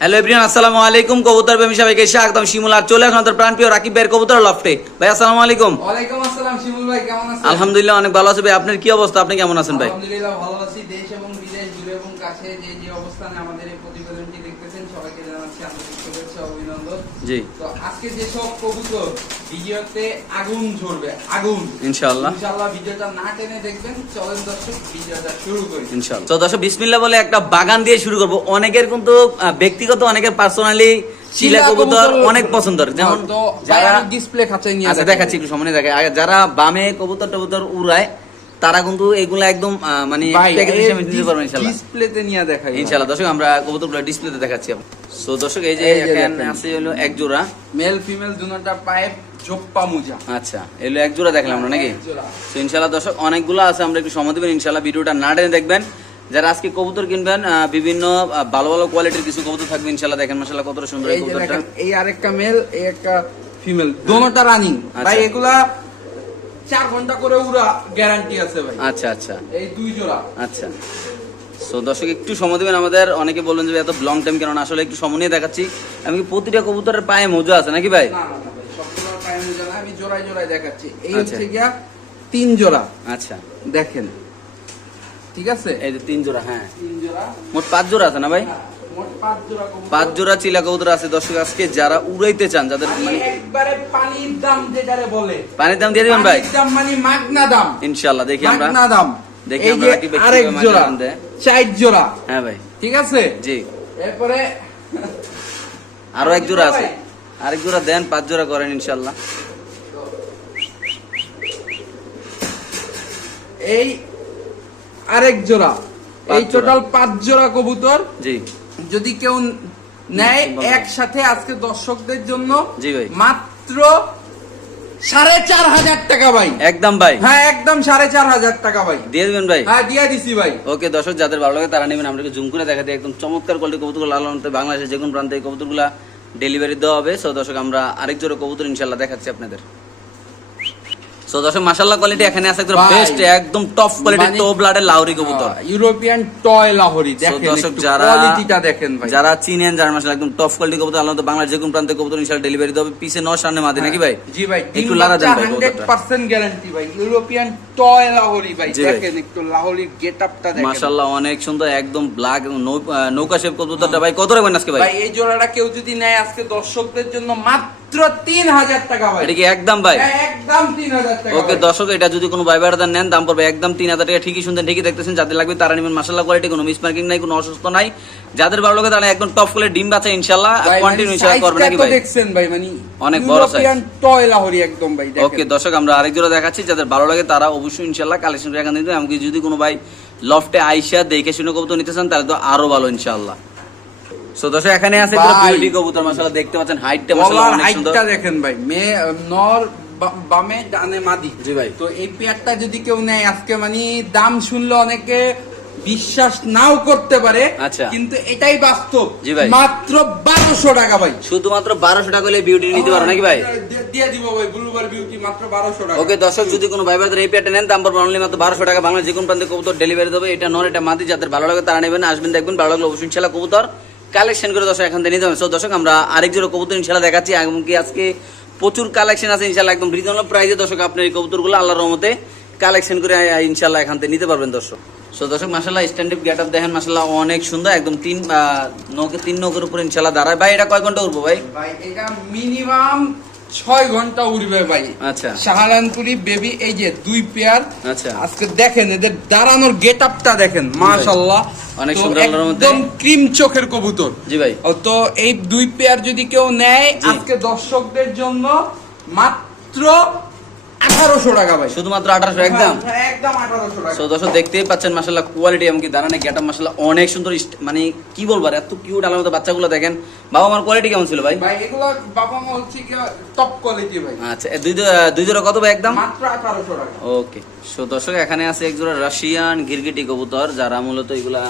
Hello everyone আসসালামু আলাইকুম কবুতর প্রেমী সবাইকে স্বাগতম। শিমুল আর চলে এখন প্রাণ প্রাণপ্রিয় রাকিব ভাইয়ের কবুতর লফটে। ভাই আসসালামু আলাইকুম। ওয়ালাইকুম আসসালাম শিমুল ভাই কেমন আছেন? আলহামদুলিল্লাহ অনেক ভালো আছি ভাই। আপনার কি অবস্থা? আপনি কেমন আছেন ভাই? আলহামদুলিল্লাহ ভালো আছি। দেশ এবং বিদেশ দূরে এবং কাছে যে যে অবস্থানে আমাদের এই প্রতিবেদনটি দেখতেছেন সবাইকে জানাচ্ছি আন্তরিক শুভেচ্ছা অভিনন্দন। জি। তো আজকে যে সব কবুতর ভিডিওতে আগুন ঝরবে আগুন। ইনশাআল্লাহ। ইনশাআল্লাহ ভিডিওটা না টেনে দেখবেন। চলেন দর্শক ভিডিওটা শুরু করি। ইনশাআল্লাহ। তো দর্শক বিসমিল্লাহ বলে একটা বাগান দিয়ে শুরু করব। অনেকের কিন্তু ব্যক্তিগত অনেকের পার্সোনালি চিলা কবুতর অনেক পছন্দের। যেমন যারা ডিসপ্লে খাঁচায় নিয়ে আচ্ছা দেখাচ্ছি একটু সামনে দেখে। যারা বামে কবুতর টবুতর উড়ায় তারা কিন্তু এগুলা একদম মানে ভাই প্যাকেজ হিসেবে নিতে পারবেন ইনশাআল্লাহ ডিসপ্লেতে নিয়ে দেখাই। ইনশাআল্লাহ দর্শক আমরা কবুতরগুলো ডিসপ্লেতে দেখাচ্ছি সো দর্শক এই যে এখানে আছে হলো এক জোড়া। মেল ফিমেল দুটোটা পাইপ মুজা। আচ্ছা এগুলো এক জোড়া দেখলাম আমরা নাকি। তো ইনশাআল্লাহ দর্শক অনেকগুলো আছে আমরা একটু সময় দেবেন ইনশাআল্লাহ ভিডিওটা না টেনে দেখবেন। যারা আজকে কবুতর কিনবেন বিভিন্ন ভালো ভালো কোয়ালিটির কিছু কবুতর থাকবে ইনশাআল্লাহ দেখেন মাশাআল্লাহ কতটা সুন্দর এই কবুতরটা। এই আরেকটা মেল এই একটা ফিমেল দোনোটা রানিং আচ্ছা। ভাই এগুলা চার ঘণ্টা করে উড়া গ্যারান্টি আছে ভাই। আচ্ছা আচ্ছা। এই দুই জোড়া। আচ্ছা। সো দর্শক একটু সময় দেবেন আমাদের। অনেকে বললেন যে এত লং টাইম কেন আসলে একটু সময় নিয়ে দেখাচ্ছি। আমি কি প্রতিটা কবুতরের পায়ে মজা আছে নাকি ভাই? না না না ভাই সবগুলোর পায়ে মোজা না আমি জোড়ায় জোড়ায় দেখাচ্ছি। এই আচ্ছা। হচ্ছে গিয়া তিন জোড়া। আচ্ছা। দেখেন। ঠিক আছে? এই যে তিন জোড়া হ্যাঁ। তিন জোড়া। মোট পাঁচ জোড়া আছে না ভাই? পাঁচ জোড়া। চিলা কবুতর আছে দর্শক আজকে যারা উড়াইতে চান যাদের মানে একবারে পানির দাম যেটারে বলে। পানির দাম দিয়ে দিবেন ভাই? দাম মানে মাগনা দাম। ইনশাল্লাহ দেখি আমরা। মাগনা দাম। দেখি আমরা যে নাকি আরেক জোড়া চার জোড়া হ্যাঁ ভাই। ঠিক আছে? জি। এরপরে আরও এক জোড়া আছে। আরেক জোড়া দেন পাঁচ জোড়া করেন ইনশাল্লাহ এই আরেক জোড়া। এই টোটাল পাঁচ জোড়া কবুতর। জি। যদি কেউ নেয় একসাথে আজকে দর্শকদের জন্য জি ভাই। মাত্র সাড়ে চার হাজার টাকা ভাই। একদম ভাই। হ্যাঁ একদম সাড়ে চার হাজার টাকা ভাই। দিয়ে দিবেন ভাই? হ্যাঁ দিয়ে দিছি ভাই। ওকে দর্শক যাদের ভালো লাগে তারা নেবেন। আমরা জুম করে দেখাতে একদম চমৎকার কোয়ালিটি কবুতরগুলো লালন বাংলাদেশের যে কোনো প্রান্তে কবুতরগুলা ডেলিভারি দেওয়া হবে। সো দর্শক আমরা আরেক জোড়া কবুতর ইনশাল্লাহ দেখাচ্ছি আপনাদের। সো দর্শক মাশাল্লাহ কোয়ালিটি এখানে আছে একদম বেস্ট একদম টপ কোয়ালিটির টপ ব্লাডের কবুতর। ইউরোপিয়ান টয় লাহোরি দেখেন দর্শক যারা কোয়ালিটিটা দেখেন ভাই। যারা চিনেন যারা মাসাল একদম টপ কোয়ালিটি কবুতর আলাদা তো বাংলার যে কোনো প্রান্তে কবুতর ইনশাল্লাহ ডেলিভারি দেবে পিছে নয় সামনে মাদি নাকি ভাই? জি ভাই একটু লাড়া দেন ভাই হান্ড্রেড কবুতরটা। পার্সেন্ট গ্যারান্টি ভাই ইউরোপিয়ান টয় লাহোরি ভাই দেখেন একটু লাহোরির গেট আপটা দেখেন। মাশাল্লাহ অনেক সুন্দর একদম ব্ল্যাক নৌকা শেপ কবুতরটা ভাই। কত রাখবেন আজকে ভাই? ভাই এই জোড়াটা কেউ যদি নেয় আজকে দর্শকদের জন্য মাত্র তিন হাজার টাকা ভাই। এটা কি একদম ভাই? হ্যাঁ, একদম তিন হাজার টাকা ওকে দর্শক এটা যদি কোনো ভাই নেন দাম পড়বে একদম তিন হাজার টাকা। ঠিকই শুনতেন ঠিকই দেখতেছেন যাদের লাগবে তারা নেবেন। মাসাল্লাহ কোয়ালিটি কোনো মিস মার্কিং নাই কোনো অসুস্থ নাই। যাদের ভালো লাগে তারা একদম টপ ডিম বাচ্চা ইনশাল্লাহ ভাই, মানে কন্টিনিউ ইনশাল্লাহ করবে নাকি ভাই? দেখছেন ভাই মানে অনেক বড় টয় লাহোরি একদম ভাই ওকে দর্শক আমরা আরেক জোড়া দেখাচ্ছি। যাদের ভালো লাগে তারা অবশ্যই ইনশাল্লাহ কালেকশন এখান থেকে এমনকি যদি কোনো ভাই লফটে আইসা দেখে শুনে কবুতর নিতে চান তাহলে তো আরও ভালো ইনশাল্লাহ সো দর্শক এখানে আছে। বিউটি কবুতর মাশাআল্লাহ দেখতে পাচ্ছেন হাইটটা মাশাআল্লাহ অনেক সুন্দর হাইটটা দেখেন ভাই মেয়ে নর বামে ডানে মাদি জি ভাই। তো এই পেয়ারটা যদি কেউ নেয় আজকে মানে দাম শুনলে অনেকে বিশ্বাস নাও করতে পারে আচ্ছা। কিন্তু এটাই বাস্তব জি ভাই। মাত্র বারোশো টাকা ভাই শুধুমাত্র বারোশো টাকা হলে বিউটি নিতে পারো নাকি ভাই দিয়ে- দিয়ে দিব ভাই ব্লুবার বিউটি মাত্র বারোশো টাকা ওকে দর্শক যদি কোনো ভাই ভাইদের এই পেয়ারটা নেন দাম পড়বে অনলি মাত্র বারোশো টাকা বাংলা যে কোনো প্রান্তে কবুতর ডেলিভারি দেবে এটা নন এটা মাদি যাদের ভালো লাগে তারা নেবেন আসবেন দেখবেন ভালো লাগলে অবশ্যই ইনশাল্লাহ কবুতর কালেকশন করে দর্শক, এখান থেকে নিতে হবে সো দর্শক, আমরা আরেক জোড়া কবুতর ইনশাল্লাহ দেখাচ্ছি, এমনকি আজকে প্রচুর কালেকশন আছে ইনশাল্লাহ একদম রিজনেবল প্রাইসে দর্শক, আপনার এই কবুতরগুলো আল্লাহর রহমতে কালেকশন করে ইনশাল্লাহ এখান থেকে নিতে পারবেন দর্শক। সো দর্শক মাসাল্লাহ স্ট্যান্ড আপ গেট আপ দেখেন মাসাল্লাহ অনেক সুন্দর, একদম তিন নৌকে তিন নৌকের উপর ইনশাল্লাহ দাঁড়ায়। ভাই, এটা কয় ঘণ্টা উঠবো ভাই? ভাই, এটা মিনিমাম ছয় ঘণ্টা উড়বে ভাই। আচ্ছা। শাহরানপুরি বেবি এই যে দুই পেয়ার আচ্ছা। আজকে দেখেন এদের দাঁড়ানোর গেট আপটা দেখেন মাশাল্লাহ অনেক সুন্দর একদম ক্রিম চোখের কবুতর। জি ভাই। তো এই দুই পেয়ার যদি কেউ নেয় আজকে দর্শকদের জন্য মাত্র আঠারোশো টাকা ভাই। শুধুমাত্র আঠারোশো একদম? হ্যাঁ, একদম আঠারোশো টাকা। দেখতেই পাচ্ছেন মাসাল্লাহ কোয়ালিটি এমনকি দাঁড়ানে গেটা মাসাল্লাহ অনেক সুন্দর মানে কি বলব এত কিউট আলার মতো বাচ্চাগুলো দেখেন। বাবা আমার কোয়ালিটি কেমন ছিল ভাই? ভাই এগুলো বাবা মা হচ্ছে কি টপ কোয়ালিটি ভাই। আচ্ছা দুই দুই জোড়া কত ভাই একদম? মাত্র আঠারোশো টাকা। ওকে সো দর্শক এখানে আছে এক জোড়া রাশিয়ান গিরগিটি কবুতর যারা মূলত এগুলা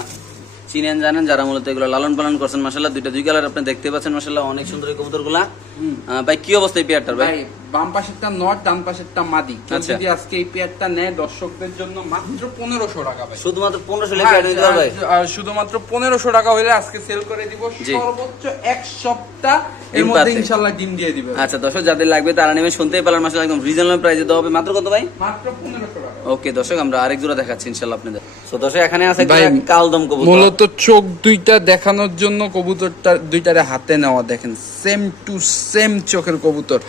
চিনেন জানেন যারা মূলত এগুলো লালন পালন করছেন মাসাল্লাহ দুইটা দুই কালার আপনি দেখতে পাচ্ছেন মাসাল্লাহ অনেক সুন্দর এই কবুতরগুলা। ভাই কি অবস্থা এই পেয়ারটার ভাই বাম পাশেরটা নট ডান পাশেরটা মাদি। আচ্ছা। যদি আজকে এই পেয়ারটা নেয় দর্শকদের জন্য মাত্র পনেরোশো টাকা ভাই। শুধুমাত্র পনেরোশো হ্যাঁ, আর- শুধুমাত্র পনেরোশো টাকা হলে আজকে সেল করে দিব সর্বোচ্চ এক সপ্তাহ এর মধ্যে ইনশাল্লাহ ডিম দিয়ে দিবে আচ্ছা দর্শক যাদের লাগবে তারা নেবে। শুনতেই পারলেন মাসে একদম রিজনেবল প্রাইসে দেওয়া হবে। মাত্র কত ভাই? মাত্র পনেরোশো টাকা। ওকে দর্শক আমরা আরেক জোড়া দেখাচ্ছি ইনশাল্লাহ আপনাদের। তো দর্শক এখানে আছে কালদম কবুতর। মূলত চোখ দুইটা দেখানোর জন্য কবুতরটা দুইটারে হাতে নেওয়া। দেখেন সেম টু সেম চোখের কবুতর।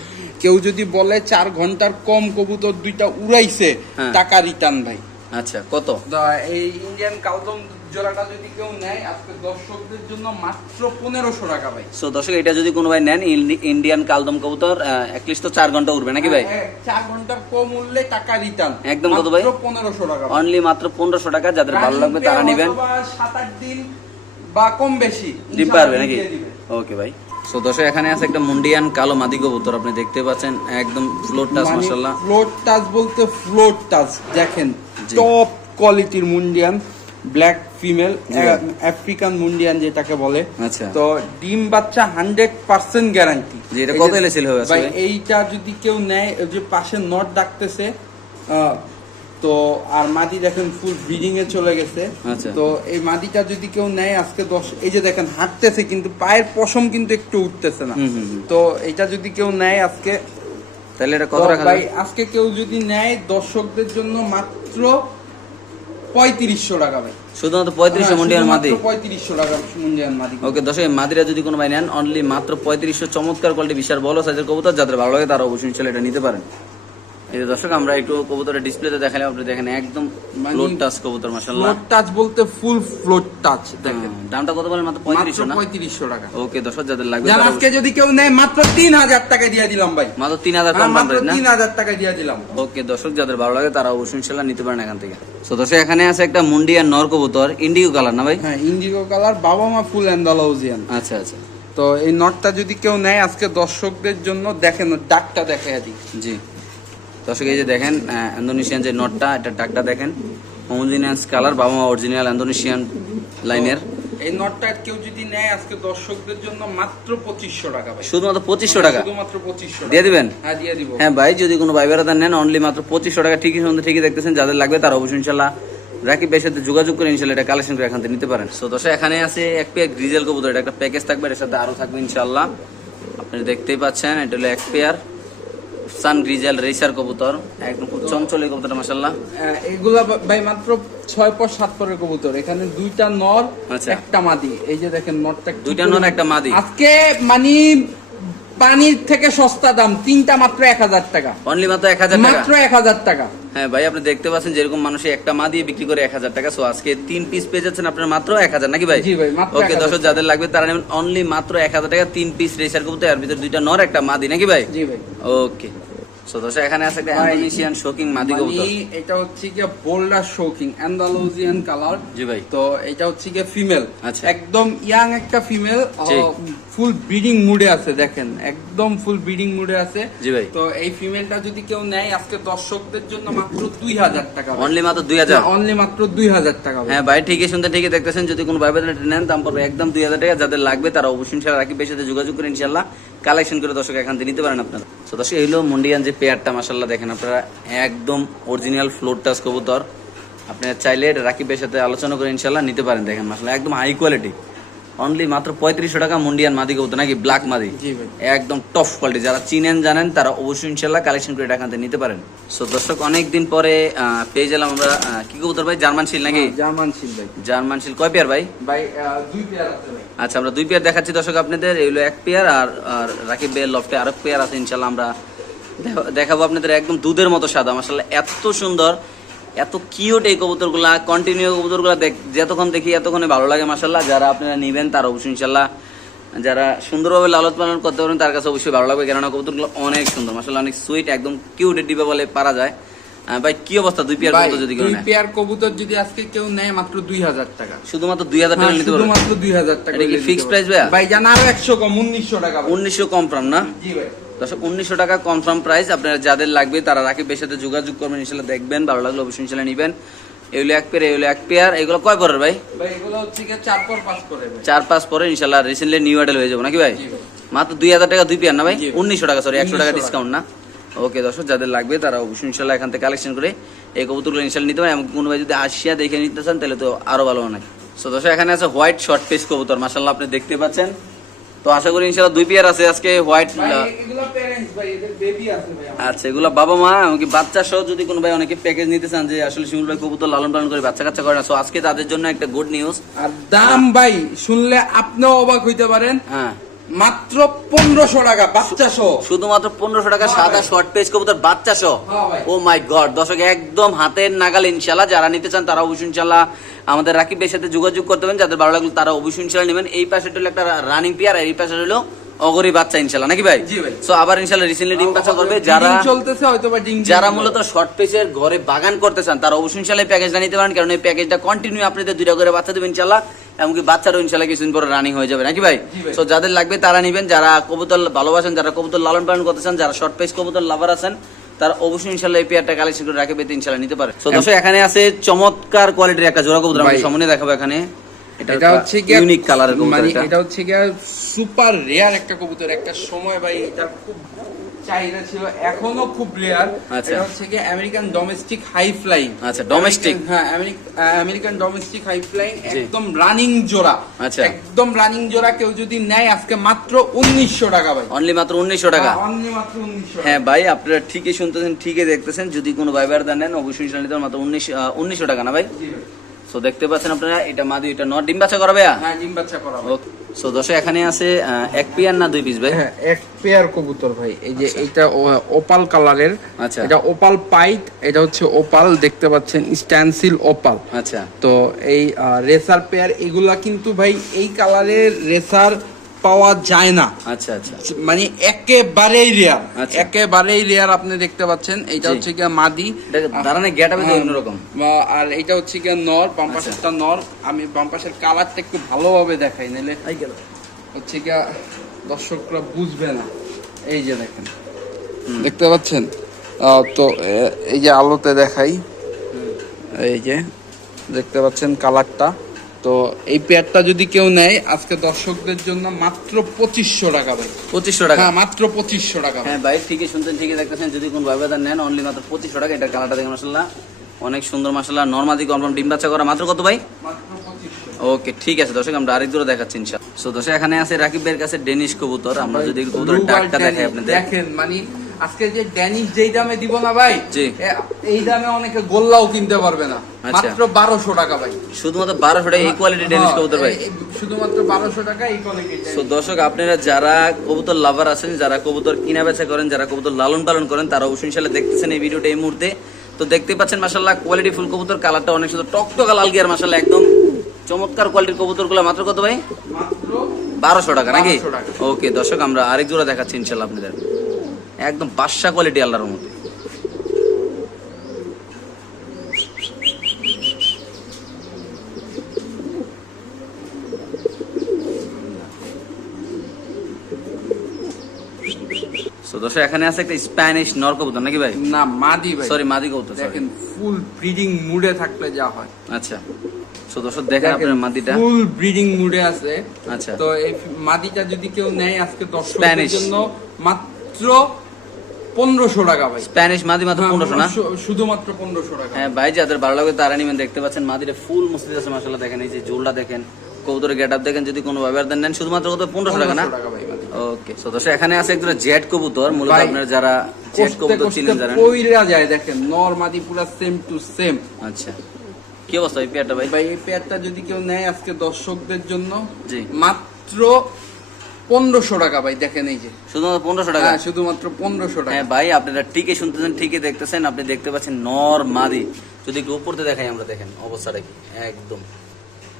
কেউ যদি বলে চার ঘণ্টার কম কবুতর দুইটা উড়াইছে হ্যাঁ। টাকা রিটার্ন ভাই। আচ্ছা কত? দা- এই ইন্ডিয়ান কালদম জোড়াটা যদি কেউ নেয় আজকে দর্শকদের জন্য মাত্র পনেরোশো টাকা ভাই। সো দর্শক এটা যদি কোনো ভাই নেন ইন্ডিয়ান কালদম কবুতর একলিস্ট তো চার ঘণ্টা উঠবে নাকি ভাই? হ্যাঁ, চার ঘণ্টার কম মূল্যে টাকা রিটার্ন একদম কত ভাই? পনেরোশো টাকা অনলি মাত্র পনেরোশো টাকা যাদের ভালো লাগবে তারা নেবেন। সাত আট দিন বা কম বেশি। ডিম পারবে নাকি? ওকে ভাই। সো দর্শক এখানে আছে একটা মুন্ডিয়ান কালো মাদি কবুতর আপনি দেখতে পাচ্ছেন একদম ফ্লোর টাচ মানে মাশাআল্লাহ। ফ্লোর টাচ বলতে ফ্লোর টাচ দেখেন টপ কোয়ালিটির মুন্ডিয়ান ব্ল্যাক ফিমেল আফ্রিকান মুন্ডিয়ান যেটাকে বলে। আচ্ছা। তো ডিম বাচ্চা হান্ড্রেড পার্সেন্ট গ্যারান্টি এটা কত এলে হবে? এইটা যদি কেউ নেয় ওই যে পাশে নট ডাকতেছে তো আর মাদি দেখেন ফুল ব্রিডিং এ চলে গেছে। আচ্ছা। তো এই মাদিটা যদি কেউ নেয় আজকে দশ এই যে দেখেন হাঁটতেছে কিন্তু পায়ের পশম কিন্তু একটু উঠতেছে না। তো এটা যদি কেউ নেয় আজকে তাহলে এটা কত রাখা ভাই আজকে কেউ যদি নেয় দর্শকদের জন্য মাত্র পঁয়ত্রিশশো টাকা ভাই। শুধুমাত্র পঁয়ত্রিশশো মুন্ডিয়ান মাদি? পঁয়ত্রিশশো টাকা মুন্ডিয়ান মাদি। ওকে দর্শক মাদিরা যদি কোনো ভাই নেন অনলি মাত্র পঁয়ত্রিশশো চমৎকার কোয়ালিটি বিশাল বড় সাইজের কবুতর যাদের ভালো লাগে তারা অবশ্যই চলে এটা নিতে পারেন। এই যে দর্শক আমরা একটু কবুতরের ডিসপ্লেতে দেখালাম আপনি দেখেন একদম মানে- ফ্লোর টাচ কবুতর মাশাআল্লাহ। ফ্লোর টাচ বলতে ফুল ফ্লোর টাচ দেখেন। দামটা কত বলেন? মাত্র মাত্র পঁয়ত্রিশশো না? পঁয়ত্রিশশো টাকা। ওকে দর্শক যাদের লাগবে তারা আজকে যদি কেউ নেয় মাত্র তিন হাজার টাকা দিয়ে দিলাম ভাই। মাত্র তিন হাজার কম হ্যাঁ, মাত্র দাম না? তিন হাজার টাকা দিয়ে দিলাম। ওকে দর্শক যাদের ভালো লাগে তারা অবশ্যই ইনশাল্লাহ নিতে পারেন এখান থেকে। তো দর্শক এখানে আছে একটা মুন্ডিয়ান নর কবুতর ইন্ডিগো কালার না ভাই? হ্যাঁ ইন্ডিগো কালার বাবা মা ফুল অ্যান্ডালাউজিয়ান আচ্ছা আচ্ছা। তো এই নটটা যদি কেউ নেয় আজকে দর্শকদের জন্য দেখেন ডাকটা দেখে দিই। জি। দর্শক এই যে দেখেন ইন্দোনেশিয়ান যে নটটা এটা ডাকটা দেখেন হোমোজিনিয়াস কালার বাবা মা অরিজিনাল ইন্দোনেশিয়ান লাইনের এই নটটা কেউ যদি নেয় আজকে দর্শকদের জন্য মাত্র পঁচিশশো টাকা ভাই। শুধুমাত্র পঁচিশশো টাকা? শুধুমাত্র পঁচিশশো দিয়ে দিবেন? হ্যাঁ দিয়ে দিব। হ্যাঁ ভাই যদি কোনো ভাই বেড়াদার নেন অনলি মাত্র পঁচিশশো টাকা ঠিকই শুনতে ঠিকই দেখতেছেন যাদের লাগবে তারা অবশ্যই ইনশাল্লাহ রাকিব ভাইয়ের সাথে যোগাযোগ করে ইনশাল্লাহ এটা কালেকশন করে এখান থেকে নিতে পারেন। সো দর্শক এখানে আছে এক পেয়ার গ্রিজেল কবুতর এটা একটা প্যাকেজ থাকবে এর সাথে আরও থাকবে ইনশাল্লাহ। আপনি দেখতেই পাচ্ছেন এটা হলো এক পেয়ার সান গ্রিজাল রেসার কবুতর একদম খুব চঞ্চল এই কবুতর মাসাল্লাহ আহ, এগুলা ভাই মাত্র ছয় পর সাত পরের কবুতর এখানে দুইটা নর আচ্ছা। একটা মাদি এই যে দেখেন নরটা দুইটা নর, একটা মাদি। আজকে মানে পানির থেকে সস্তা দাম তিনটা মাত্র এক হাজার টাকা। অনলি মাত্র এক হাজার মাত্র এক হাজার টাকা। হ্যাঁ ভাই আপনি দেখতে পাচ্ছেন যেরকম মানুষ একটা মা দিয়ে বিক্রি করে এক হাজার টাকা। সো আজকে তিন পিস পেয়ে যাচ্ছেন আপনার মাত্র এক হাজার নাকি ভাই? জি ভাই, ওকে 1000 দর্শক যাদের লাগবে তারা নেবেন অনলি মাত্র এক হাজার টাকা তিন পিস রেসার করতে আর ভিতরে দুইটা নর একটা মা দি নাকি ভাই? জি ভাই। ওকে সো দর্শক এখানে আছে একটা ইন্দোনেশিয়ান শোকিং মাদি কবুতর। এটা হচ্ছে গিয়ে বোল্ডার শৌকিং অ্যান্ডালোজিয়ান কালার জি ভাই। তো এটা হচ্ছে গিয়ে ফিমেল আচ্ছা। একদম ইয়াং একটা ফিমেল ফুল ব্রিডিং মুডে আছে দেখেন। একদম ফুল ব্রিডিং মুডে আছে। জি ভাই। তো এই ফিমেলটা যদি কেউ নেয় আজকে দর্শকদের জন্য মাত্র দুই হাজার টাকা অনলি মাত্র দুই হাজার? অনলি মাত্র দুই হাজার টাকা হ্যাঁ ভাই ঠিকই শুনতে ঠিকই দেখতেছেন। যদি কোনো ভাই নেন দাম পড়বে একদম দুই হাজার টাকা। যাদের লাগবে তারা অবশ্যই রাকিবের সাথে যোগাযোগ করে ইনশাল্লাহ কালেকশন করে দর্শক এখান থেকে নিতে পারেন আপনারা। তো দর্শক, এই হলো মন্ডিয়ান যে পেয়ারটা মাসাল্লাহ দেখেন আপনারা, একদম অরিজিনাল ফ্লোর টাচ কবুতর। আপনারা চাইলে রাকিবের সাথে আলোচনা করে ইনশাল্লাহ নিতে পারেন, দেখেন মাসাল্লাহ একদম হাই কোয়ালিটি অনলি মাত্র পঁয়ত্রিশশো টাকা মুন্ডিয়ান মাদি কবুতর নাকি ব্ল্যাক মাদি? একদম টপ কোয়ালিটি যারা চিনেন জানেন তারা অবশ্যই ইনশাল্লাহ কালেকশন করে থেকে নিতে পারেন। সো দর্শক অনেকদিন পরে পেয়ে গেলাম আমরা কি কবুতর ভাই? জার্মান শিল নাকি? জার্মান শিল ভাই। জার্মান শিল। কয় পেয়ার ভাই? ভাই দুই পেয়ার আছে ভাই। আচ্ছা আমরা দুই পেয়ার দেখাচ্ছি দর্শক আপনাদের। এগুলো এক পেয়ার আর আর রাকিব ভাইয়ের লফটে আরেক পেয়ার আছে ইনশাল্লাহ আমরা দেখাবো আপনাদের একদম দুধের মতো সাদা মাসাল্লাহ এত সুন্দর। এত কিউট এই কবুতরগুলা কন্টিনিউ কবুতরগুলা দেখ, যতক্ষণ দেখি এতক্ষণে ভালো লাগে মাসাল্লাহ যারা আপনারা নেবেন, তারা অবশ্যই ইনশাল্লাহ যারা সুন্দরভাবে লালন পালন করতে পারেন, তার কাছে অবশ্যই ভালো লাগবে। কেননা কবুতরগুলো অনেক সুন্দর মাসাল্লাহ অনেক সুইট একদম কিউট ডিবে বলে পারা যায়। ভাই কি অবস্থা? দুই পেয়ার কবুতর যদি কেউ দুই পেয়ার কবুতর যদি আজকে কেউ নেয় মাত্র দুই হাজার টাকা। শুধুমাত্র দুই হাজার টাকা হ্যাঁ, নিতে শুধুমাত্র টাকা এটা কি পারব। ভাইয়া? ভাই জান আরও কম উনিশশো টাকা ভাই। উনিশশো কনফার্ম না? জি ভাই। দর্শক উনিশশো টাকা কনফার্ম প্রাইস আপনারা যাদের লাগবে তারা রাকিবের সাথে যোগাযোগ করবেন ইনশাল্লাহ দেখবেন ভালো লাগলে অবশ্যই ইনশাল্লাহ নিবেন। এগুলো এক পেয়ার এগুলো এক পেয়ার। এগুলো কয় পরের ভাই? ভাই এগুলো হচ্ছে চার পাঁচ ভাই। পরে ইনশাল্লাহ রিসেন্টলি নিউ অ্যাডেল হয়ে যাব নাকি ভাই? মাত্র দুই হাজার টাকা দুই পেয়ার না ভাই? উনিশশো টাকা সরি একশো টাকা 1900 ডিসকাউন্ট না? ওকে দর্শক যাদের লাগবে তারা অবশ্যই ইনশাল্লাহ এখান থেকে কালেকশন করে এই কবুতরগুলো ইনশাল্লাহ নিতে পারে এমনকি কোনো ভাই যদি আসিয়া দেখে নিতে চান তাহলে তো আরও ভালো অনেক সো দর্শক এখানে আছে হোয়াইট শর্ট পেস কবুতর। মাসাল্লাহ আপনি দেখতে পাচ্ছেন। তো আশা করি ইনশাল্লাহ দুই পেয়ার আছে আজকে হোয়াইট। আচ্ছা এগুলো বাবা মা এমনকি বাচ্চা সহ যদি কোনো ভাই অনেকে প্যাকেজ নিতে চান যে আসলে শিমুল ভাই কবুতর লালন পালন করে বাচ্চা কাচ্চা করে না সো আজকে তাদের জন্য একটা গুড নিউজ আর দাম ভাই শুনলে আপনিও অবাক হইতে পারেন। হ্যাঁ। মাত্র পনেরোশো টাকা বাচ্চা সহ শুধুমাত্র পনেরোশো টাকা সাদা শর্ট পেজ কবুতর বাচ্চা সহ ভাই। ও মাই গড দর্শক একদম হাতের নাগাল ইনশাল্লাহ যারা নিতে চান তারা অবশ্যই ইনশাল্লাহ আমাদের রাকিবের সাথে যোগাযোগ করতে পারেন। যাদের ভালো লাগল তারা অবশ্যই ইনশাল্লাহ নেবেন। এই পাশে হলো একটা রানিং পেয়ার আর এই পাশে হলো অগরি বাচ্চা ইনশাল্লাহ নাকি ভাই? সো আবার ইনশাল্লাহ রিসেন্টলি ডিম বাচ্চা করবে। যারা চলতেছে হয়তো বা ডিম যারা মূলত শর্ট পেজের ঘরে বাগান করতে চান তারা অবশ্যই ইনশাল্লাহ প্যাকেজটা নিতে পারেন। কারণ এই প্যাকেজটা কন্টিনিউ আপনাদের দুইটা করে বাচ্চা দেবেন ইনশাল্লাহ এমনকি বাচ্চারও ইনশাল্লাহ কিছুদিন পরে রানিং হয়ে যাবে। নাকি ভাই? তো সো যাদের লাগবে তারা নিবেন যারা কবুতর ভালোবাসেন যারা কবুতর লালন পালন করতে চান যারা শর্ট পেস কবুতর লাভার আছেন তার অবশ্যই ইনশাল্লাহ এই পেয়ারটা কালেকশন করে রাখবে ইনশাল্লাহ নিতে পারে। দর্শক এখানে আছে চমৎকার কোয়ালিটির একটা জোড়া কবুতর আমি সামনে দেখাবো এখানে। এটা হচ্ছে কি ইউনিক কালারের মানে এটা। হচ্ছে কি সুপার রেয়ার একটা কবুতর একটা সময় ভাই এটা খুব চাহিদা ছিল এখনও খুব রেয়ার আচ্ছা। এটা হচ্ছে কি আমেরিকান ডোমেস্টিক হাই ফ্লাইং আচ্ছা, domestic। হ্যাঁ আমেরিকান ডোমেস্টিক হাই ফ্লাইং একদম রানিং জোড়া আচ্ছা। একদম রানিং জোড়া কেউ যদি নেয় আজকে মাত্র উনিশশো টাকা ভাই অনলি মাত্র উনিশশো টাকা অনলি মাত্র উনিশশো হ্যাঁ ভাই আপনারা ঠিকই শুনতেছেন ঠিকই দেখতেছেন যদি কোনো ভাই বেড়া নেন অবশ্যই মাত্র উনিশ উনিশশো টাকা না ভাই জি ভাই। সো দেখতে পাচ্ছেন আপনারা এটা মাদি এটা নট ডিম বাচ্চা করা ভাইয়া? হ্যাঁ ডিম বাচ্চা করা ভাই। সো দশে এখানে আছে এক পেয়ার না দুই পিস ভাই? হ্যাঁ এক পেয়ার কবুতর ভাই। এই যে এটা ওপাল কালারের। আচ্ছা। এটা ওপাল পাইট এটা হচ্ছে ওপাল দেখতে পাচ্ছেন স্ট্যান্সিল ওপাল। আচ্ছা। তো এই রেসার পেয়ার এগুলা কিন্তু ভাই এই কালারের রেসার পাওয়া যায় না। আচ্ছা আচ্ছা। মানে একেবারেই রেয়ার আচ্ছা। একেবারেই রেয়ার আপনি দেখতে পাচ্ছেন। এইটা জি। হচ্ছে গিয়া মাদি। গেটাবে তো হ্যাঁ। অন্যরকম? আর এটা হচ্ছে গিয়া নর বাম আচ্ছা। নর। আমি বাম পাশের কালারটা একটু ভালোভাবে দেখাই গেল। হচ্ছে গিয়া দর্শকরা বুঝবে না। এই যে দেখেন। দেখতে পাচ্ছেন? তো এই যে আলোতে দেখাই। এই যে দেখতে পাচ্ছেন কালারটা তো এই পেয়ারটা যদি কেউ নেয় আজকে দর্শকদের জন্য মাত্র পঁচিশশো টাকা ভাই। পঁচিশশো টাকা? হ্যাঁ মাত্র পঁচিশশো টাকা হ্যাঁ ভাই ঠিকই শুনতেন ঠিকই দেখতেছেন। যদি কোন ভাই বাজার নেন অনলি মাত্র পঁচিশশো টাকা। এটা কালারটা দেখেন মাসাল্লাহ অনেক সুন্দর মাসাল্লাহ নর্মাদি কনফার্ম ডিম বাচ্চা করা মাত্র কত ভাই? ওকে ঠিক আছে দর্শক আমরা আরেক দূরে দেখাচ্ছি ইনশাল্লাহ সো দর্শক এখানে আছে রাকিবের কাছে ডেনিশ কবুতর। আমরা যদি Blue ডাকটা দেখাই আপনাদের। দেখেন মানে আজকে যে ড্যানিশ যেই দামে দিব না ভাই এই দামে অনেকে গোল্লাও কিনতে পারবে না। আচ্ছা। মাত্র বারোশো টাকা ভাই। শুধুমাত্র বারোশো টাকা এই কোয়ালিটি ডেনিশ হ্যাঁ, কবুতর ভাই। শুধুমাত্র বারোশো টাকা এই কোয়ালিটি সো দর্শক আপনারা যারা কবুতর লাভার আছেন যারা কবুতর কিনা বেচা করেন যারা কবুতর লালন পালন করেন তারা অবশ্যই ইনশাল্লাহ দেখতেছেন এই ভিডিওটা এই মুহূর্তে। তো দেখতে পাচ্ছেন মাসাল্লাহ কোয়ালিটি ফুল কবুতর কালারটা অনেক সুন্দর। টকটকা লাল গিয়ার মাসাল্লাহ একদম চমৎকার কোয়ালিটির কবুতরগুলো মাত্র কত ভাই? মাত্র বারোশো টাকা নাকি? ওকে দর্শক আমরা আরেক জোড়া দেখাচ্ছি ইনশাল্লাহ আপনাদের। একদম বাদশা কোয়ালিটি আল্লাহর মধ্যে দর্শক এখানে আছে একটা স্প্যানিশ নর কবুতর নাকি ভাই? না মাদি ভাই। সরি মাদি কবুতর দেখেন ফুল ব্রিডিং মুডে থাকলে যা হয়। আচ্ছা। সো দর্শক দেখেন আপনার মাদিটা। ফুল ব্রিডিং মুডে আছে। আচ্ছা। তো এই মাদিটা যদি কেউ নেয় আজকে দর্শকদের জন্য মাত্র পনেরোশো টাকা ভাই। স্প্যানিশ মাদি মাত্র পনেরোশো না? হ্যাঁ, শুধুমাত্র পনেরোশো টাকা। হ্যাঁ ভাই যাদের ভালো লাগবে তারা নিবেন দেখতে পাচ্ছেন মাদিরে ফুল মসজিদ আছে মাসাল্লাহ দেখেন এই যে জোলটা দেখেন কবুতরের গেট আপ দেখেন যদি কোনো ব্যবহার দেন নেন শুধুমাত্র কত পনেরোশো টাকা না? 1500 টাকা ভাই মাদি। ওকে সো দর্শক এখানে আছে একজন জেট কবুতর মূলত আপনার যারা জেট কবুতর চিনেন জানেন। কইরা যায় দেখেন নর পুরা সেম টু সেম আচ্ছা। কি অবস্থা এই পেয়ারটা ভাই? ভাই এই পেয়ারটা যদি কেউ নেয় আজকে দর্শকদের জন্য জি। মাত্র পনেরোশো টাকা ভাই দেখেন এই যে। শুধুমাত্র পনেরোশো টাকা? হ্যাঁ শুধুমাত্র পনেরোশো টাকা। হ্যাঁ ভাই আপনারা ঠিকই শুনতেছেন ঠিকই দেখতেছেন আপনি দেখতে পাচ্ছেন নর মাদি যদি একটু উপরতে দেখাই আমরা দেখেন অবস্থাটা কি? একদম।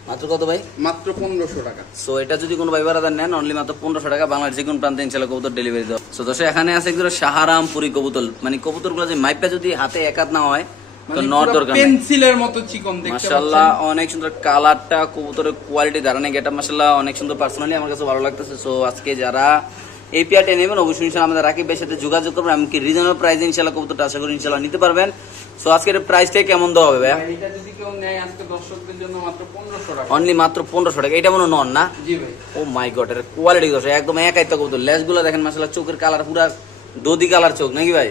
মাত্র কত ভাই? মাত্র পনেরোশো টাকা। সো এটা যদি কোনো ভাই বারাদার নেন অনলি মাত্র পনেরোশো টাকা বাংলার যে কোনো প্রান্তে ইনশাল্লাহ কবুতর ডেলিভারি দেওয়া সো দর্শক এখানে আছে একজন সাহারামপুরি কবুতর। মানে কবুতরগুলো যে মাইপটা যদি হাতে এক হাত না হয় তো নর দরকার পেন্সিলের মতো চিকন দেখতে মাশাল্লাহ অনেক সুন্দর কালারটা কবুতরের কোয়ালিটি দাঁড়ানো গেটা মাশাল্লাহ অনেক সুন্দর পার্সোনালি আমার কাছে ভালো লাগতেছে। সো আজকে যারা এই পেয়ারটা নেবেন অবশ্যই ইনশাল্লাহ আমাদের রাকিবের সাথে যোগাযোগ করবেন এমনকি রিজনেবল প্রাইসে ইনশাল্লাহ কবুতরটা আশা করি ইনশাল্লাহ নিতে পারবেন। সো আজকের প্রাইসটা কেমন দেওয়া হবে ভাইয়া? ভাই, এটা যদি কেউ নেয় আজকে দর্শকদের জন্য মাত্র টাকা। অনলি মাত্র টাকা। এটা মনে নন না? জি ভাই। ও মাই গড এর কোয়ালিটি একদম একাই তো কবুতর। লেসগুলো দেখেন মাসাল্লাহ চোখের কালার পুরা দদি কালার চোখ নাকি ভাই?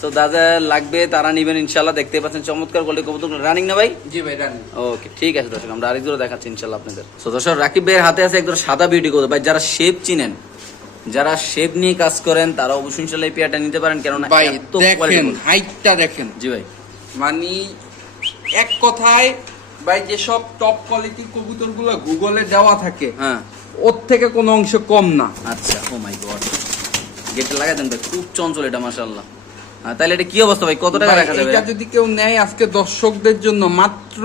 তো দাদা লাগবে তারা নিবেন ইনশাল্লাহ দেখতে পাচ্ছেন। চমৎকার কোয়ালিটি কবুতর। রানিং না ভাই? জি ভাই রানি ওকে ঠিক আছে দর্শক আমরা আরেক জোড়া দেখাচ্ছি ইনশাল্লাহ আপনাদের। তো দর্শক রাকিব ভাইয়ের হাতে আছে একদম সাদা বিউটি কবুতর। ভাই যারা শেপ চিনেন যারা শেপ নিয়ে কাজ করেন তারা অবশ্যই ইনশাল্লাহ এই পেয়ারটা নিতে পারেন। কেননা ভাই দেখেন হাইটটা দেখেন। জি ভাই। মানে এক কথায় ভাই যেসব টপ কোয়ালিটির কবুতরগুলো গুগলে দেওয়া থাকে হ্যাঁ। ওর থেকে কোনো অংশ কম না। আচ্ছা ও মাই গড গেটে লাগাই দেন ভাই খুব চঞ্চল এটা মাশাআল্লাহ। হ্যাঁ, তাহলে এটা কি অবস্থা ভাই? কত টাকা রাখা যাবে? এটা যদি কেউ নেয় আজকে দর্শকদের জন্য মাত্র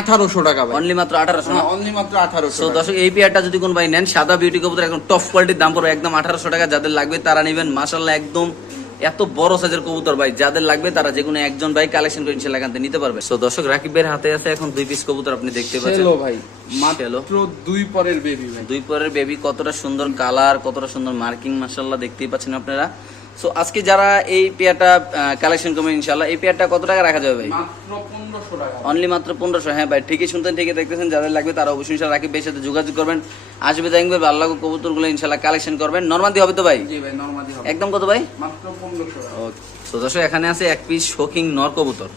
আঠারোশো টাকা ভাই। অনলি মাত্র আঠারোশো অনলি মাত্র আঠারোশো সো দর্শক এই পেয়ারটা যদি কোন ভাই নেন সাদা বিউটি কবুতর একদম টপ কোয়ালিটির দাম পড়বে একদম আঠারোশো টাকা। যাদের লাগবে তারা নেবেন মাশাল্লাহ একদম এত বড় সাইজের কবুতর ভাই যাদের লাগবে তারা যে কোনো একজন ভাই কালেকশন করে ইনশাল্লাহ থেকে নিতে পারবে। তো দর্শক রাকিবের হাতে আছে এখন দুই পিস কবুতর আপনি দেখতে পাচ্ছেন। ভাই. মাত্র দুই পরের বেবি ভাই। দুই পরের বেবি কতটা সুন্দর কালার কতটা সুন্দর মার্কিং মাশাআল্লাহ দেখতেই পাচ্ছেন আপনারা। সো আজকে যারা এই পেয়ারটা কালেকশন করবেন ইনশাল্লাহ এই পেয়ারটা কত টাকা রাখা যাবে ভাই? অনলি মাত্র পনেরোশো হ্যাঁ ভাই ঠিকই শুনতেন ঠিকই দেখতেছেন যাদের লাগবে তারা অবশ্যই ইনশাল্লাহ রাকিব ভাইয়ের সাথে যোগাযোগ করবেন। আসবে দেখবে ভালো লাগবে কবুতরগুলো ইনশাল্লাহ কালেকশন করবেন। নর্মাদি হবে তো ভাই? একদম কত ভাই? টাকা। তো দর্শক এখানে আছে এক পিস শোকিং নর কবুতর।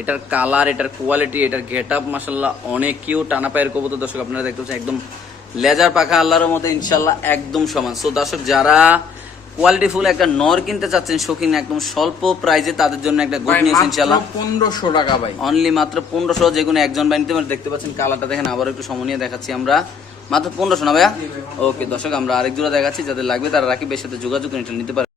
এটার কালার এটার কোয়ালিটি এটার গেট আপ মাসাল্লাহ অনেক কিউ টানা পায়ের কবুতর দর্শক আপনারা দেখতে পাচ্ছেন একদম লেজার পাখা আল্লাহর মতো ইনশাল্লাহ একদম সমান। সো দর্শক যারা কোয়ালিটি ফুল একটা নর কিনতে চাচ্ছেন শৌখিন একদম স্বল্প প্রাইজে তাদের জন্য একটা গুড নিউজ ইনশাল্লাহ পনেরোশো টাকা ভাই। অনলি মাত্র পনেরোশো যে কোনো একজন ভাই নিতে দেখতে পাচ্ছেন কালারটা দেখেন আবার একটু সমনিয়ে দেখাচ্ছি আমরা। মাত্র পনেরোশো না ভাইয়া? ওকে দর্শক আমরা আরেক জোড়া দেখাচ্ছি যাদের লাগবে তারা রাখি বেশ সাথে যোগাযোগ করে নিতে পারে